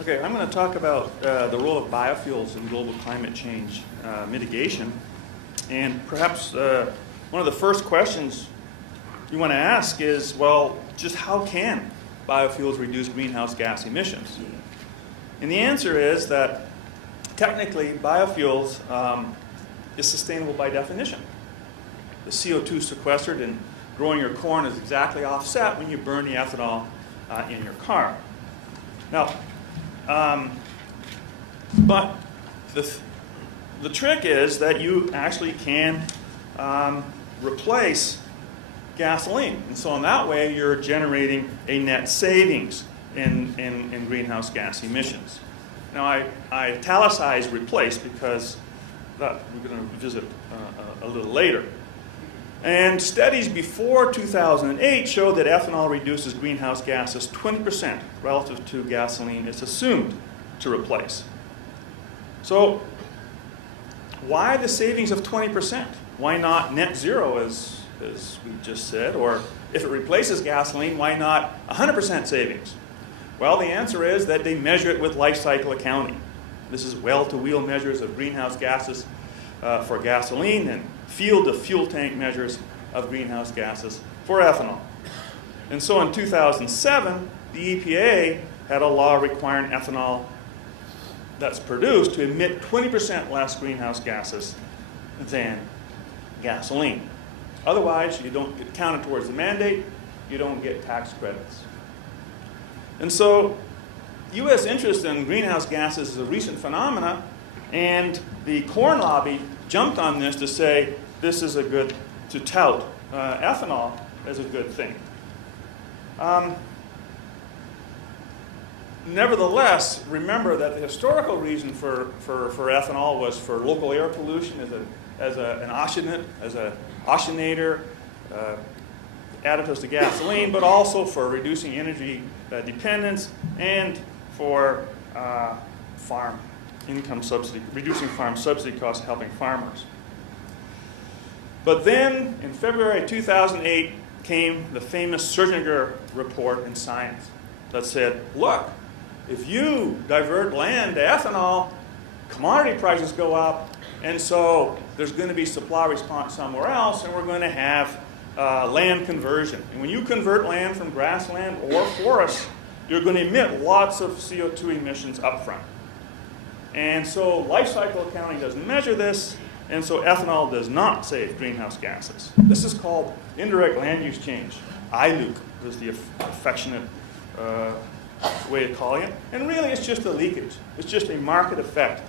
Okay, I'm going to talk about the role of biofuels in global climate change mitigation. And perhaps one of the first questions you want to ask is, well, just how can biofuels reduce greenhouse gas emissions? And the answer is that technically biofuels is sustainable by definition. The CO2 sequestered in growing your corn is exactly offset when you burn the ethanol in your car. Now, but the trick is that you actually can replace gasoline. And so in that way, you're generating a net savings in greenhouse gas emissions. Now, I italicize replace because that we're going to visit a little later. And studies before 2008 showed that ethanol reduces greenhouse gases 20% relative to gasoline it's assumed to replace. So why the savings of 20%? Why not net zero, as we just said? Or if it replaces gasoline, why not 100% savings? Well, the answer is that they measure it with life cycle accounting. This is well-to-wheel measures of greenhouse gases for gasoline and field-to-fuel tank measures of greenhouse gases for ethanol. And so in 2007, the EPA had a law requiring ethanol that's produced to emit 20% less greenhouse gases than gasoline. Otherwise, you don't get counted towards the mandate, you don't get tax credits. And so U.S. interest in greenhouse gases is a recent phenomena, and the corn lobby jumped on this to say this is to tout ethanol as a good thing. Nevertheless, remember that the historical reason for ethanol was for local air pollution as an oxygenator, additives to gasoline, but also for reducing energy dependence and for farm income subsidy, reducing farm subsidy costs, helping farmers. But then, in February 2008, came the famous Sertinger report in Science that said, look, if you divert land to ethanol, commodity prices go up, and so there's going to be supply response somewhere else, and we're going to have land conversion. And when you convert land from grassland or forest, you're going to emit lots of CO2 emissions up front. And so life cycle accounting doesn't measure this, and so ethanol does not save greenhouse gases. This is called indirect land use change. ILUC is the affectionate way of calling it. And really it's just a leakage. It's just a market effect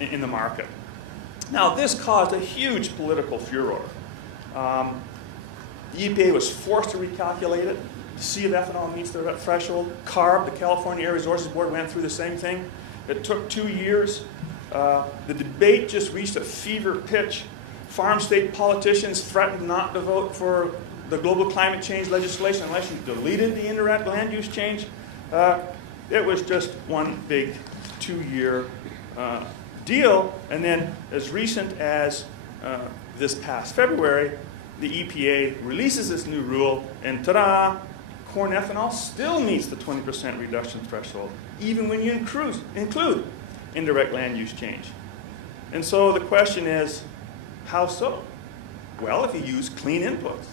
in the market. Now this caused a huge political furor. The EPA was forced to recalculate it to see if ethanol meets the threshold. CARB, the California Air Resources Board, went through the same thing. It took 2 years. The debate just reached a fever pitch. Farm state politicians threatened not to vote for the global climate change legislation unless you deleted the indirect land use change. It was just one big 2-year deal. And then as recent as this past February, the EPA releases this new rule, and ta-da, corn ethanol still meets the 20% reduction threshold, even when you include indirect land use change. And so the question is, how so? Well, if you use clean inputs.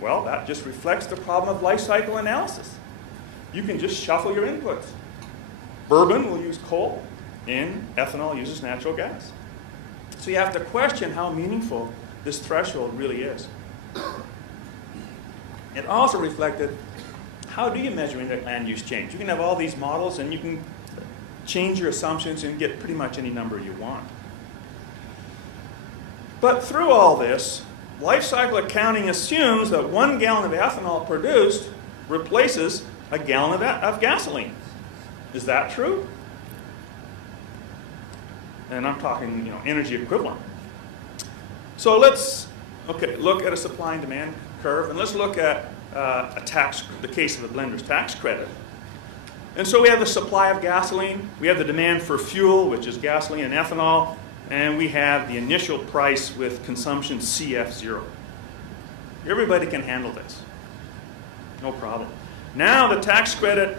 Well, that just reflects the problem of life cycle analysis. You can just shuffle your inputs. Bourbon will use coal, and ethanol uses natural gas. So you have to question how meaningful this threshold really is. It also reflected, how do you measure indirect land use change? You can have all these models and you can change your assumptions and get pretty much any number you want. But through all this, life cycle accounting assumes that 1 gallon of ethanol produced replaces a gallon of gasoline. Is that true? And I'm talking, energy equivalent. So let's look at a supply and demand curve, and let's look at the case of a blender's tax credit. And so we have the supply of gasoline, we have the demand for fuel, which is gasoline and ethanol, and we have the initial price with consumption CF0. Everybody can handle this. No problem. Now the tax credit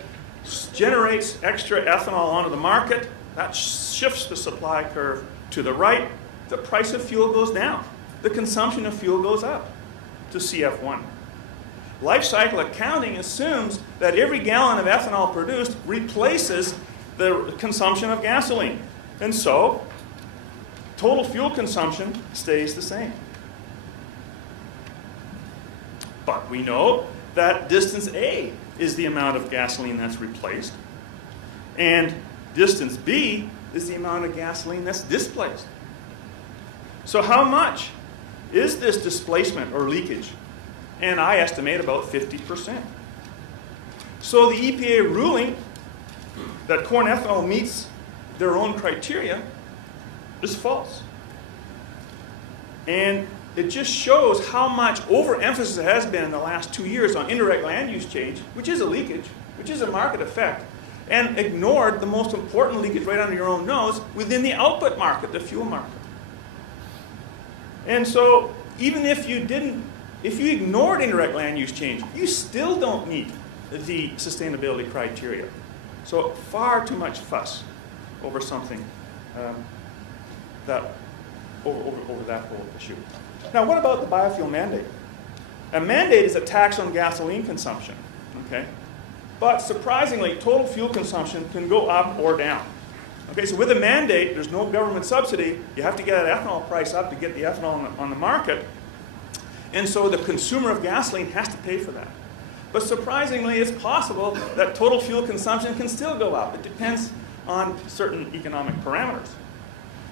generates extra ethanol onto the market. That shifts the supply curve to the right. The price of fuel goes down. The consumption of fuel goes up to CF1. Life cycle accounting assumes that every gallon of ethanol produced replaces the consumption of gasoline. And so, total fuel consumption stays the same. But we know that distance A is the amount of gasoline that's replaced, and distance B is the amount of gasoline that's displaced. So how much is this displacement or leakage? And I estimate about 50%. So the EPA ruling that corn ethanol meets their own criteria is false. And it just shows how much overemphasis there has been in the last 2 years on indirect land use change, which is a leakage, which is a market effect, and ignored the most important leakage right under your own nose within the output market, the fuel market. And so even if you ignored indirect land use change, you still don't meet the sustainability criteria. So far too much fuss over something over that whole issue. Now, what about the biofuel mandate? A mandate is a tax on gasoline consumption, okay? But surprisingly, total fuel consumption can go up or down. Okay, so with a mandate, there's no government subsidy. You have to get that ethanol price up to get the ethanol on the market. And so the consumer of gasoline has to pay for that. But surprisingly, it's possible that total fuel consumption can still go up. It depends on certain economic parameters.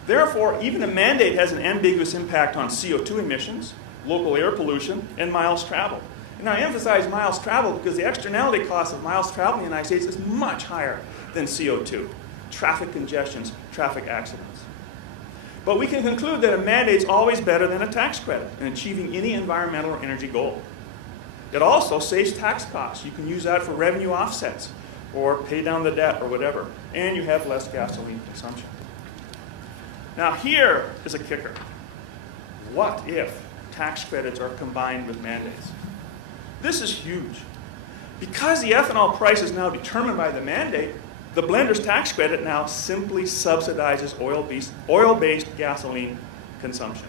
Therefore, even a mandate has an ambiguous impact on CO2 emissions, local air pollution, and miles traveled. And I emphasize miles traveled because the externality cost of miles traveled in the United States is much higher than CO2. Traffic congestions, traffic accidents. But we can conclude that a mandate is always better than a tax credit in achieving any environmental or energy goal. It also saves tax costs. You can use that for revenue offsets or pay down the debt or whatever, and you have less gasoline consumption. Now here is a kicker. What if tax credits are combined with mandates? This is huge. Because the ethanol price is now determined by the mandate, the blender's tax credit now simply subsidizes oil-based gasoline consumption.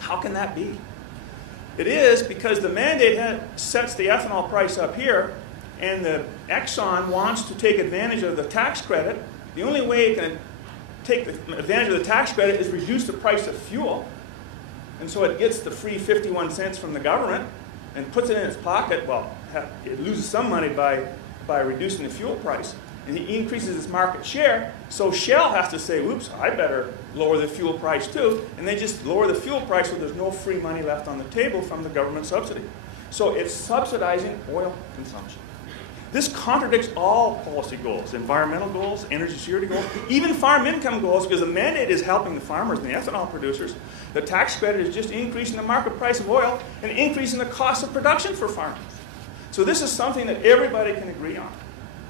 How can that be? It is because the mandate sets the ethanol price up here, and the Exxon wants to take advantage of the tax credit. The only way it can take advantage of the tax credit is reduce the price of fuel. And so it gets the free 51 cents from the government and puts it in its pocket. Well, it loses some money by reducing the fuel price. And he increases its market share, so Shell has to say, oops, I better lower the fuel price too. And they just lower the fuel price so there's no free money left on the table from the government subsidy. So it's subsidizing oil consumption. This contradicts all policy goals, environmental goals, energy security goals, even farm income goals, because the mandate is helping the farmers and the ethanol producers. The tax credit is just increasing the market price of oil and increasing the cost of production for farmers. So this is something that everybody can agree on.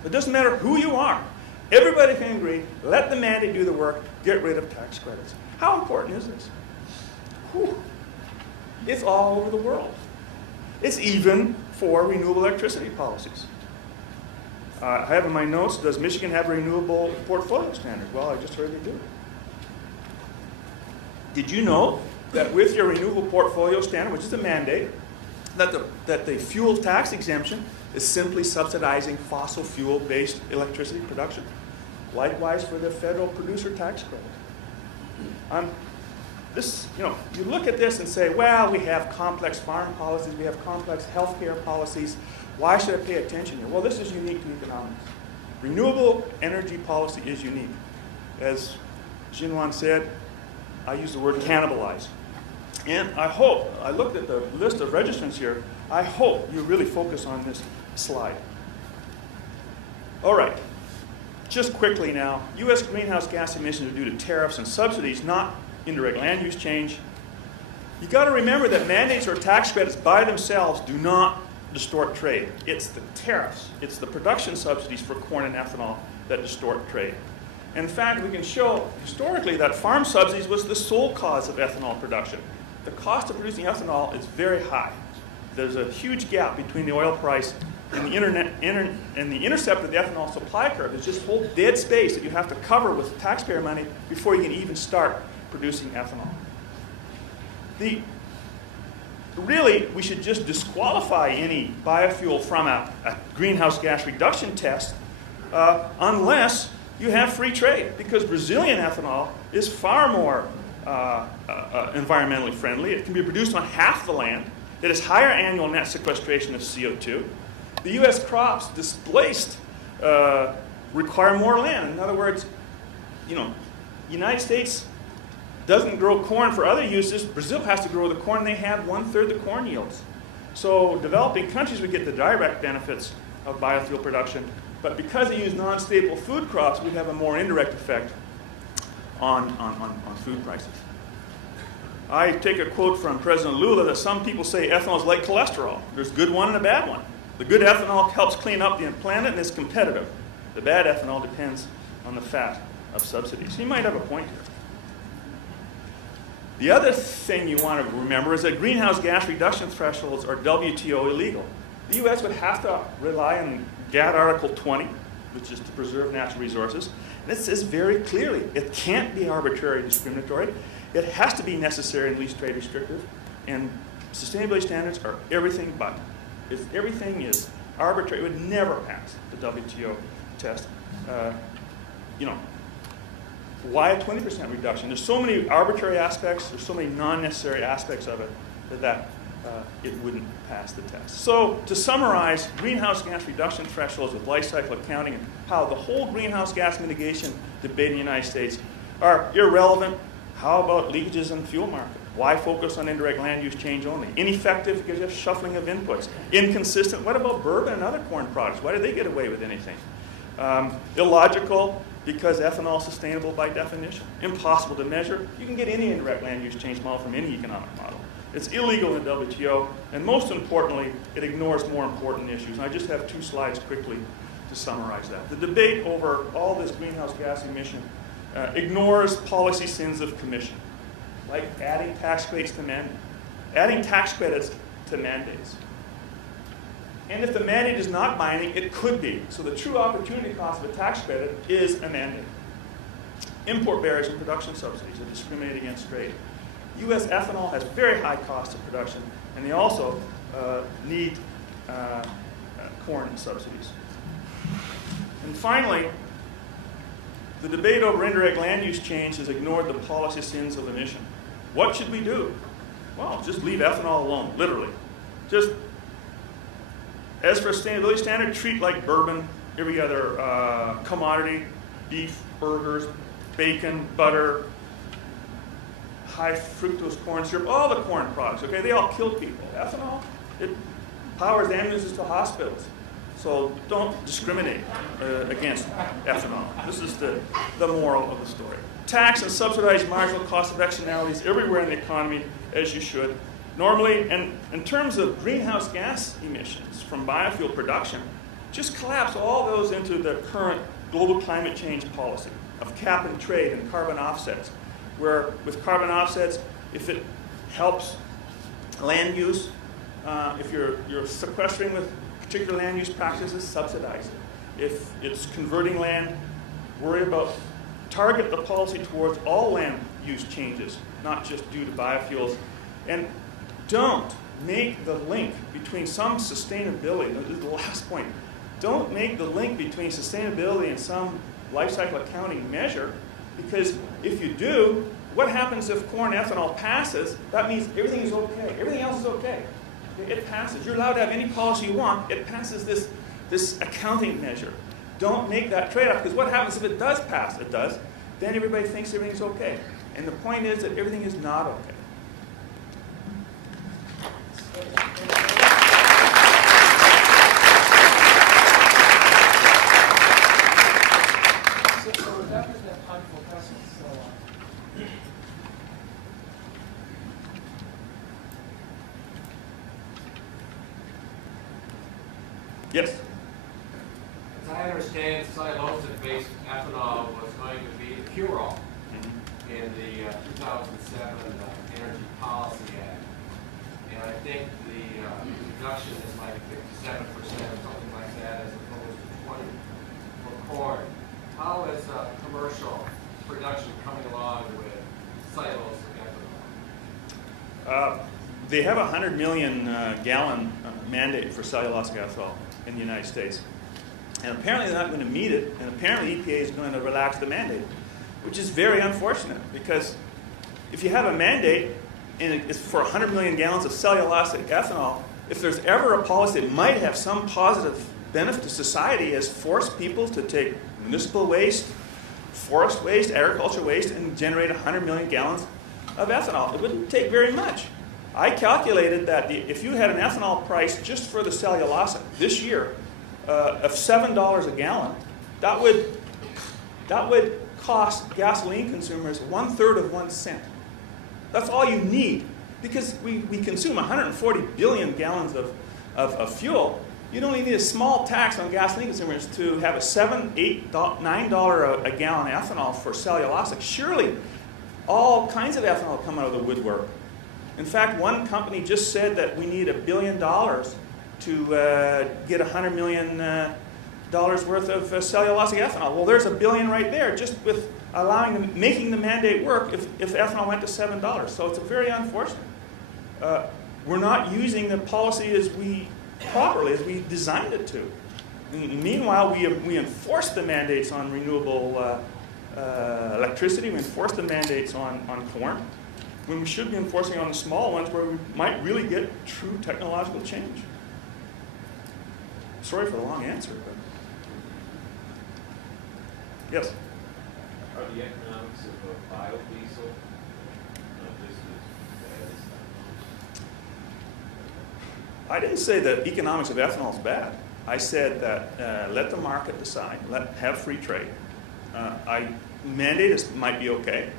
It doesn't matter who you are. Everybody can agree, let the mandate do the work, get rid of tax credits. How important is this? Whew. It's all over the world. It's even for renewable electricity policies. I have in my notes, does Michigan have a renewable portfolio standard? Well, I just heard they do. Did you know that with your renewable portfolio standard, which is a mandate, that the fuel tax exemption is simply subsidizing fossil fuel-based electricity production? Likewise for the federal producer tax credit. You look at this and say, well, we have complex farm policies, we have complex healthcare policies. Why should I pay attention here? Well, this is unique to economics. Renewable energy policy is unique. As Xinwan said, I use the word cannibalize. And I looked at the list of registrants here, I hope you really focus on this slide. All right, just quickly now, U.S. greenhouse gas emissions are due to tariffs and subsidies, not indirect land use change. You've got to remember that mandates or tax credits by themselves do not distort trade. It's the tariffs, it's the production subsidies for corn and ethanol that distort trade. In fact, we can show historically that farm subsidies was the sole cause of ethanol production. The cost of producing ethanol is very high. There's a huge gap between the oil price and the intercept of the ethanol supply curve is just whole dead space that you have to cover with taxpayer money before you can even start producing ethanol. Really, we should just disqualify any biofuel from a greenhouse gas reduction test unless you have free trade, because Brazilian ethanol is far more environmentally friendly. It can be produced on half the land. It has higher annual net sequestration of CO2. The U.S. crops displaced require more land. In other words, the United States doesn't grow corn for other uses. Brazil has to grow the corn. They have 1/3 the corn yields. So developing countries would get the direct benefits of biofuel production, but because they use non-staple food crops, we'd have a more indirect effect on food prices. I take a quote from President Lula that some people say ethanol is like cholesterol. There's a good one and a bad one. The good ethanol helps clean up the planet and is competitive. The bad ethanol depends on the fat of subsidies. He might have a point here. The other thing you want to remember is that greenhouse gas reduction thresholds are WTO illegal. The U.S. would have to rely on GATT Article 20, which is to preserve natural resources. And it says very clearly, it can't be arbitrary and discriminatory. It has to be necessary and least trade restrictive. And sustainability standards are everything but. If everything is arbitrary, it would never pass the WTO test. Why a 20% reduction? There's so many arbitrary aspects, there's so many non-necessary aspects of it that it wouldn't pass the test. So to summarize, greenhouse gas reduction thresholds with life cycle accounting and how the whole greenhouse gas mitigation debate in the United States are irrelevant. How about leakages in the fuel market? Why focus on indirect land use change only? Ineffective because you have shuffling of inputs. Inconsistent. What about bourbon and other corn products? Why do they get away with anything? Illogical because ethanol is sustainable by definition. Impossible to measure. You can get any indirect land use change model from any economic model. It's illegal in the WTO, and most importantly, it ignores more important issues. And I just have 2 slides quickly to summarize that. The debate over all this greenhouse gas emission ignores policy sins of commission, like adding tax credits to mandates. And if the mandate is not binding, it could be. So the true opportunity cost of a tax credit is a mandate. Import barriers and production subsidies that discriminate against trade. U.S. ethanol has very high cost of production, and they also need corn subsidies. And finally, the debate over indirect land use change has ignored the policy sins of emission. What should we do? Well, just leave ethanol alone, literally. Just, as for a sustainability standard, treat like bourbon every other commodity, beef, burgers, bacon, butter, high fructose corn syrup, all the corn products, okay? They all kill people. Ethanol, it powers ambulances to hospitals. So don't discriminate against ethanol. This is the moral of the story. Tax and subsidize marginal cost of externalities everywhere in the economy, as you should. Normally, and in terms of greenhouse gas emissions from biofuel production, just collapse all those into the current global climate change policy of cap and trade and carbon offsets, where with carbon offsets, if it helps land use, if you're sequestering with particular land use practices, subsidize it. If it's converting land, target the policy towards all land use changes, not just due to biofuels. And don't make the link between some sustainability, this is the last point, don't make the link between sustainability and some life cycle accounting measure, because if you do, what happens if corn ethanol passes? That means everything is okay. Everything else is okay. It passes. You're allowed to have any policy you want. It passes this accounting measure. Don't make that trade-off, because what happens if it does pass? It does. Then everybody thinks everything's okay. And the point is that everything is not okay. So that was that harmful questions. So, Yes? As I understand, cellulose-based ethanol was going to be the cure-all in the 2007 Energy Policy Act. And I think the reduction is like 57% or something that as opposed to 20 for corn. How is commercial production coming along with cellulose and ethanol? They have a 100 million gallon mandate for cellulosic ethanol in the United States. And apparently they're not going to meet it, and apparently EPA is going to relax the mandate, which is very unfortunate, because if you have a mandate and it's for 100 million gallons of cellulosic ethanol, if there's ever a policy that might have some positive benefit to society, is force people to take municipal waste, forest waste, agriculture waste, and generate 100 million gallons of ethanol. It wouldn't take very much. I calculated that if you had an ethanol price just for the cellulosic this year of $7 a gallon, that would cost gasoline consumers 1/3 of 1 cent. That's all you need, because we consume 140 billion gallons of fuel. You'd only need a small tax on gasoline consumers to have a $7, $8, $9 a gallon ethanol for cellulosic. Surely all kinds of ethanol come out of the woodwork. In fact, one company just said that we need $1 billion to get $100 million worth of cellulosic ethanol. Well, there's $1 billion right there just with making the mandate work if ethanol went to $7. So it's very unfortunate. We're not using the policy properly as we designed it to. And meanwhile, we enforce the mandates on renewable electricity. We enforce the mandates on corn, when we should be enforcing on the small ones where we might really get true technological change. Sorry for the long answer, but yes? Are the economics of biodiesel just as bad as ethanol? I didn't say the economics of ethanol is bad. I said that let the market decide, have free trade. Mandate might be okay,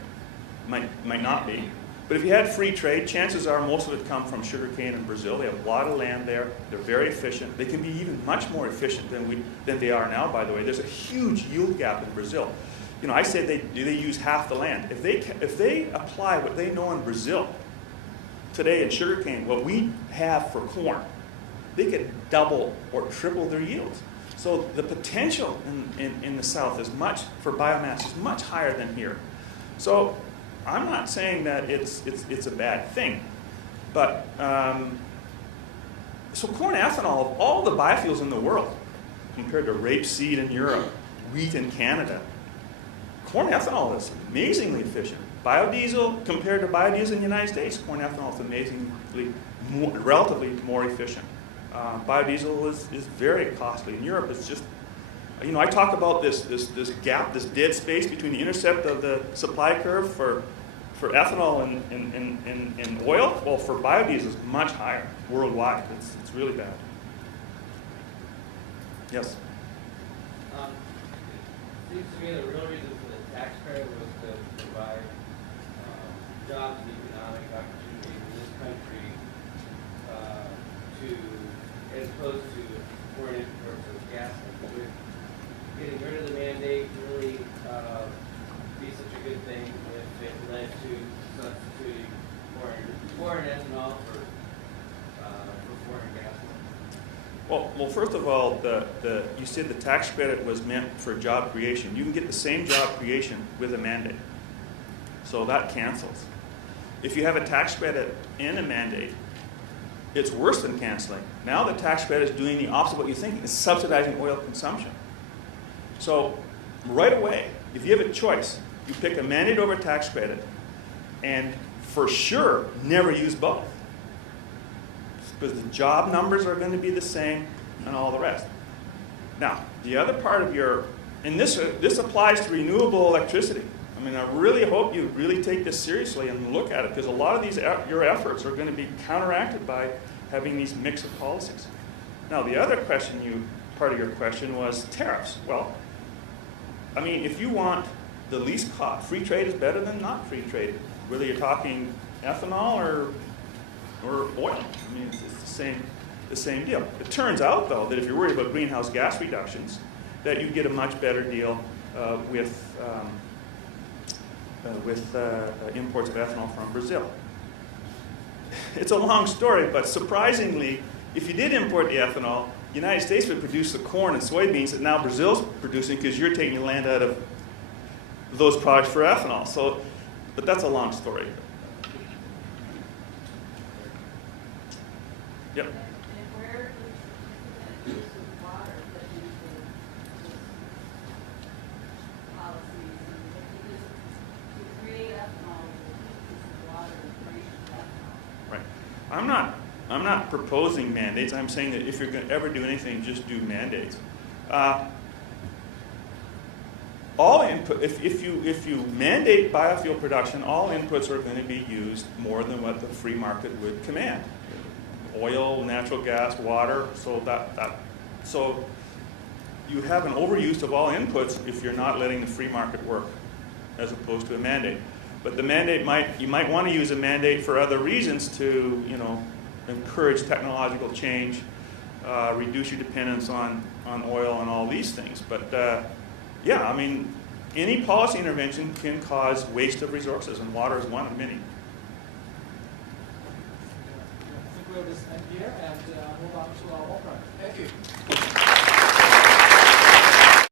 might not be. But if you had free trade, chances are most of it come from sugarcane in Brazil. They have a lot of land there. They're very efficient. They can be even much more efficient than they are now, by the way. There's a huge yield gap in Brazil. You know, I said they use half the land. If they apply what they know in Brazil today in sugarcane, what we have for corn, they could double or triple their yields. So the potential in the South for biomass is much higher than here. So I'm not saying that it's a bad thing, but so corn ethanol, of all the biofuels in the world, compared to rapeseed in Europe, wheat in Canada, corn ethanol is amazingly efficient. Biodiesel, compared to biodiesel in the United States, corn ethanol is amazingly, relatively more efficient. Biodiesel is very costly. In Europe, it's just, you know, I talk about this gap, this dead space between the intercept of the supply curve for ethanol and oil. Well, for biodiesel, it's much higher worldwide. It's really bad. Yes? It seems to me the real reason for the tax credit was to provide jobs and economic opportunities in this country as opposed to foreign imports of gasoline. Would getting rid of the mandate really be such a good thing if it led to substituting foreign ethanol for foreign gasoline? Well, first of all, you said the tax credit was meant for job creation. You can get the same job creation with a mandate. So that cancels. If you have a tax credit and a mandate, it's worse than canceling. Now the tax credit is doing the opposite of what you think. It's subsidizing oil consumption. So right away, if you have a choice, you pick a mandate over a tax credit, and for sure, never use both. Because the job numbers are going to be the same and all the rest. Now, the other part of and this applies to renewable electricity. I mean, I really hope you really take this seriously and look at it, because a lot of your efforts are going to be counteracted by having these mix of policies. Now, the other part of your question was tariffs. Well, I mean, if you want the least cost, free trade is better than not free trade, whether you're talking ethanol or oil. I mean, it's the same deal. It turns out, though, that if you're worried about greenhouse gas reductions, that you get a much better deal with imports of ethanol from Brazil. It's a long story, but surprisingly, if you did import the ethanol, United States would produce the corn and soybeans that now Brazil's producing because you're taking the land out of those products for ethanol. So, but that's a long story. Yep. And where is the use of water that you can policies and to create ethanol, the use of water and creation of ethanol? Right. I'm not proposing mandates. I'm saying that if you're going to ever do anything, just do mandates. All input, if you mandate biofuel production, all inputs are going to be used more than what the free market would command. Oil, natural gas, water. So you have an overuse of all inputs if you're not letting the free market work, as opposed to a mandate. But the mandate you might want to use a mandate for other reasons to, encourage technological change, reduce your dependence on oil and all these things. But yeah, I mean, any policy intervention can cause waste of resources, and water is one of many. I think we'll just end here and move on to our work. Thank you.